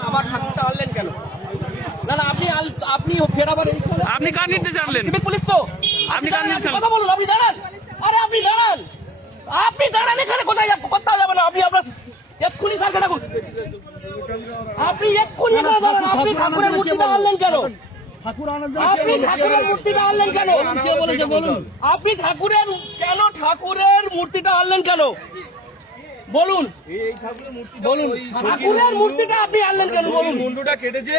আবার ঠাকুরটা আনলেন কেন না না আপনি আপনি ফের আবার এই করে- আপনি কার নির্দেশে আনলেন? পুলিশ তো। আপনি কার নির্দেশে? কথা বলুন আপনি দাঁড়ান। আরে আপনি দাঁড়ান। আপনি দাঁড়ান এখানে কোথায় কোথাও যাবেন আপনি আপনার এক্ষুনি স্যারকে ডাকুন। আপনি এক্ষুনি আপনি ঠাকুরের মূর্তিটা আনলেন কেন? আপনি ঠাকুরের মূর্তিটা আনলেন কেন? কে বলেছে? বলুন আপনি ঠাকুরের কেন ঠাকুরের মূর্তিটা আনলেন কেন? বলুন। বলুন। ঠাকুরের মূর্তিটা আপনি আনলেন কেন? বলুন। মুন্ডুটা কেটেছে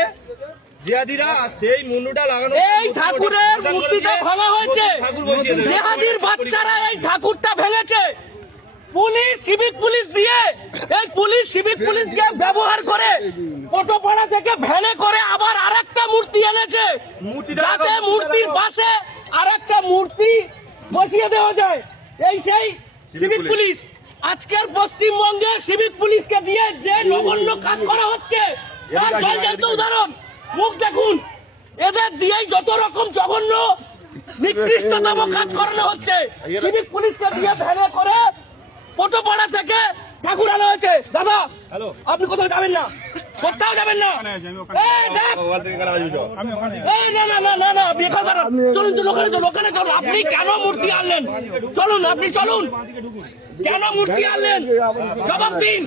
জিয়াদিরা সেই মুন্ডুটা লাগানো এই ঠাকুরের মূর্তিটা ভাঙা হয়েছে। ঠাকুর বসিয়ে দেবে। জেহাদির বাচ্চারা এই ঠাকুরটা ভেঙেছে। পুলিশ সিভিক পুলিশ দিয়ে এই পুলিশ সিভিক পুলিশকে ব্যবহার করে পটোপাড়া থেকে ভ্যানে করে আবার মূর্তি এনেছে। যাতে মূর্তির পাশে আরেকটা মূর্তি বসিয়ে দেওয়া যায়। এই সেই সিভিক পুলিশ। আজকের পশ্চিমবঙ্গে সিভিক পুলিশকে দিয়ে যে নগণ্য কাজ করা হচ্ছে তার জলজান্ত উদাহরণ। মুখ দেখুন। এদের দিয়েই যত রকম জঘন্য নিকৃষ্টতম কাজ করানো হচ্ছে সিভিক পুলিশকে দিয়ে ভ্যানে করে পটোপাড়া থেকে ঠাকুর আনা হয়েছে। দাদা আপনি কোথাও যাবেন না। কোথাও যাবেন না। এই, দেখ। এই, না না না না না আপনি এখানে দাঁড়ান। চলুন চলুন ওখানে চলুন ওখানে চলুন আপনি কেন মূর্তি আনলেন? চলুন আপনি চলুন। কেন মূর্তি আনলেন? জবাব দিন।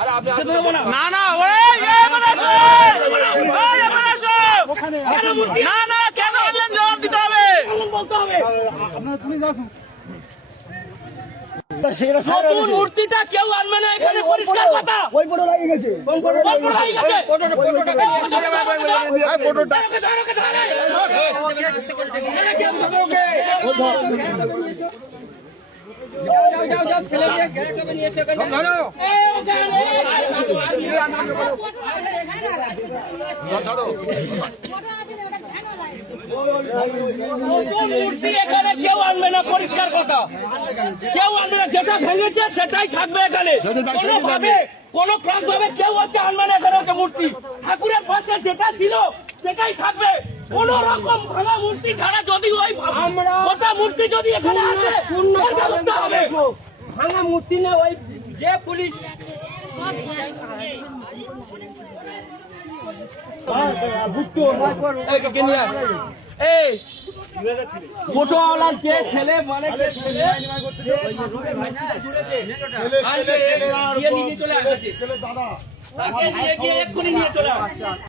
আরে আপনি আসতে দেবো না। না না ওই এবার আসো এবার আসো। কেন না না কেন আনলেন? জবাব দিতে হবে। বলতে হবে। নতুন মূর্তিটা কেউ আনবে না এখানে পরিষ্কার কথা ওই বড় লাগিয়ে গেছে কোন কোন কোন কোন গেছে ফটোটা ফটোটা ফটোটা মূর্তি এখানে কেউ আনবে না পরিষ্কার কথা। কেউ আনবে না যেটা ভেঙেছে সেটাই থাকবে এখানে। কোনো ক্রস ভাবে কেউ হচ্ছে আনবে না এখানে হচ্ছে মূর্তি। ঠাকুরের পাশে যেটা ছিল সেটাই থাকবে। কোন রকম ভাঙা মূর্তি ছাড়া যদি ওই মূর্তি যদি এখানে আসে ব্যবস্থা হবে। ভাঙা মূর্তি না ওই যে পুলিশ এই ছোটওয়ালার কে ছেলে মানে কে ছেলে চলে আসবে তাকে নিয়ে গিয়ে এক্ষুনি নিয়ে চলে